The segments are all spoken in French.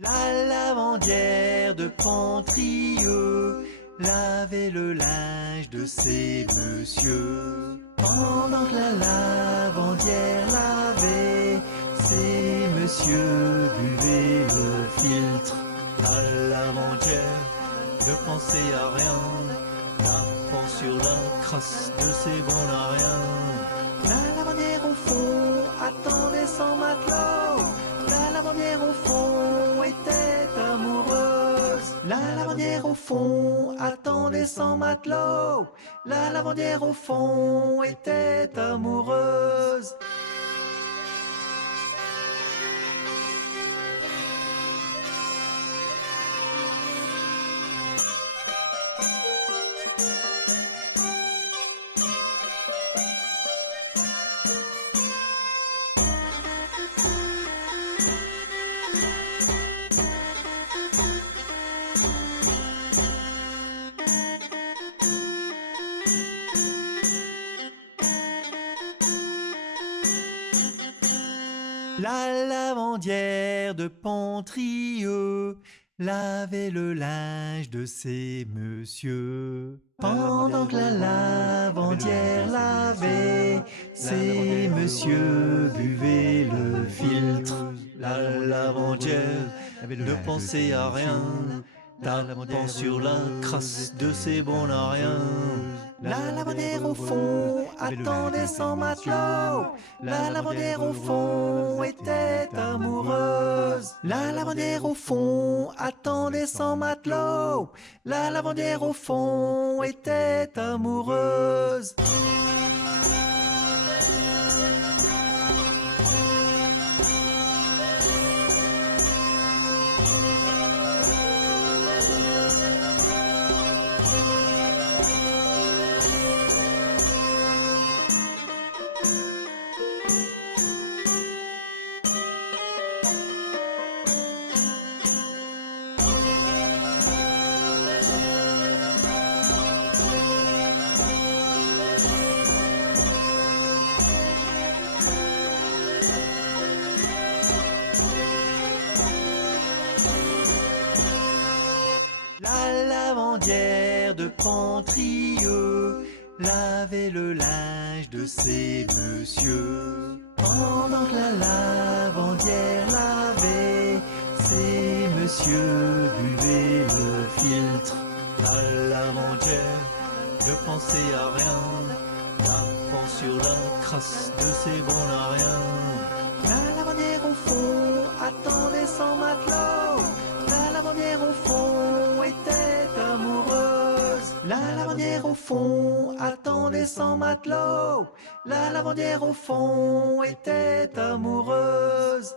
La lavandière de Pontrieux lavait le linge de ses messieurs. Pendant que la lavandière lavait, ces messieurs buvaient le filtre. La lavandière ne pensait à rien, tapant sur la crasse de ses bons à rien. La lavandière au fond attendait son matelot. La lavandière au fond était amoureuse. La lavandière au fond attendait son matelot. La lavandière au fond était amoureuse. La lavandière de Pontrieux lavait le linge de ses messieurs. Pendant que la lavandière lavait, ces messieurs buvaient le filtre. La lavandière ne pensait à rien, tapant sur la crasse de ses bons à rien. La lavandière au fond attendait son matelot. La lavandière au fond était amoureuse. La lavandière au fond attendait son matelot. La lavandière au fond était amoureuse. La lavandière de Pontrieux lavait le linge de ses messieurs. Pendant que la lavandière lavait, ces messieurs buvaient le filtre. La lavandière ne pensait à rien, tapant sur la crasse de ses bons à rien. La lavandière au fond attendait son matelot. La lavandière au fond était amoureuse. La lavandière au fond attendait son matelot. La lavandière au fond était amoureuse.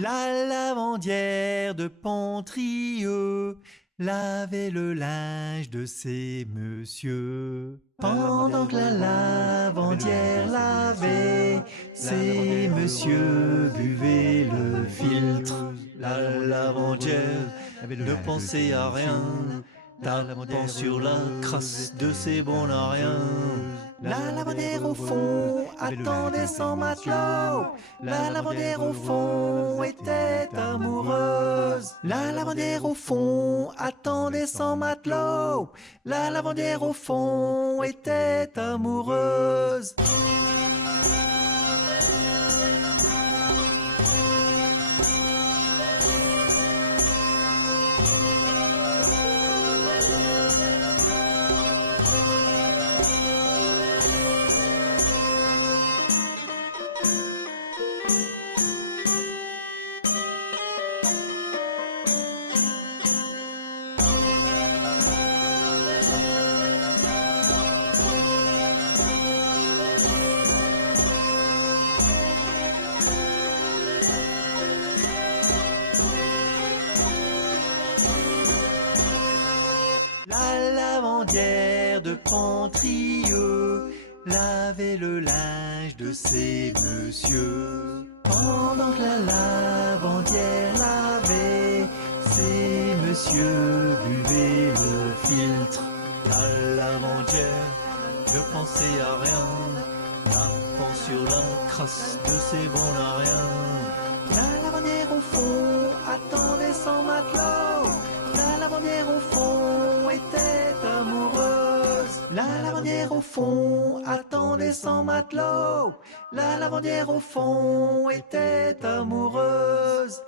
La lavandière de Pontrieux lavait le linge de ses messieurs. Pendant que la lavandière lavait, ces messieurs buvaient le filtre. La lavandière ne pensait à rien, tapant sur la crasse de ses bons à rien. La lavandière au fond attendait son matelot. La lavandière au fond était amoureuse. La lavandière au fond attendait son matelot. La lavandière au fond était amoureuse. de Pontrieux lavait le linge de ces messieurs. Pendant que la lavandière lavait, ces messieurs buvaient le filtre. La lavandière ne pensait à rien, tapant sur la crasse de ses bons à rien. La lavandière au fond attendait son matelot. La lavandière au fond était amoureuse. La lavandière au fond attendait son matelot. La lavandière au fond était amoureuse.